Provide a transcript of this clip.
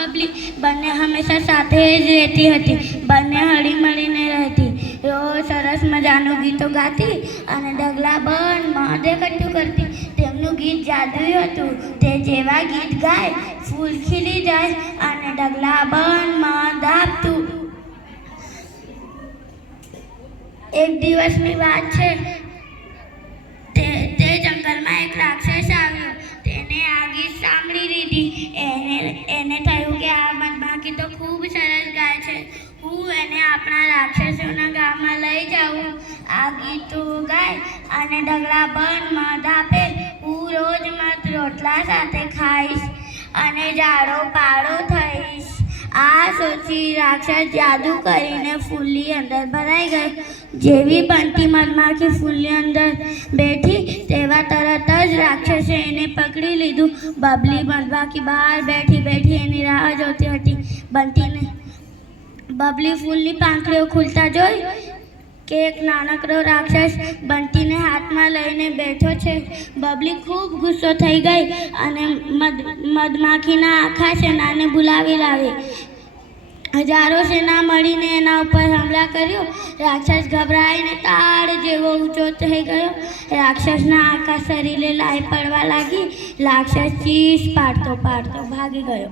બબલી બંને હંમેશા સાથે જ રહેતી હતી. બંને હળી મળીને રહેતી. રોજ સરસ મજાનું ગીતો ગાતી અને ડગલા બન મધ એકઠું કરતી. તેમનું ગીત જાદુઈ હતું. તે જેવા ગીત ગાય, ફૂલ ખીલી જાય અને ડગલા બન આપતું એક દિવસની વાત છે. તે તે જંગલમાં એક રાક્ષસ આવ્યો. તેને આ ગીત સાંભળી લીધી. એને આપણા રાક્ષસોના ગામમાં લઈ જાઉં. આ ગીતો ગાય અને ઢગલા બંધ મધ આપે હું રોજ મત રોટલા સાથે ખાઈશ અને જાડો પાડો થઈશ. આ સોચી રાક્ષસ જાદુ કરીને ફૂલી અંદર ભરાઈ ગઈ જેવી બનતી મધમાખી ફૂલી અંદર બેઠી, તેવા તરત જ રાક્ષસે એને પકડી લીધું. બબલી મધમાખી બહાર બેઠી બેઠી એની રાહ જોતી હતી. બંટીને બબલી ફૂલની પાંખડીઓ ખુલતા જોઈ કે એક નાનકડો રાક્ષસ બંટીને હાથમાં લઈને બેઠો છે. બબલી ખૂબ ગુસ્સો થઈ ગઈ અને મધ મધમાખીના આખા સેનાને બોલાવી લાવી. હજારો સેના મળીને એના ઉપર હુમલા કર્યો. રાક્ષસ ગભરાઈને તાળ જેવો ઊંચો થઈ ગયો. રાક્ષસના આખા શરીરે લાઈ પડવા લાગી. રાક્ષસ ચીસ પાડતો પાડતો ભાગી ગયો.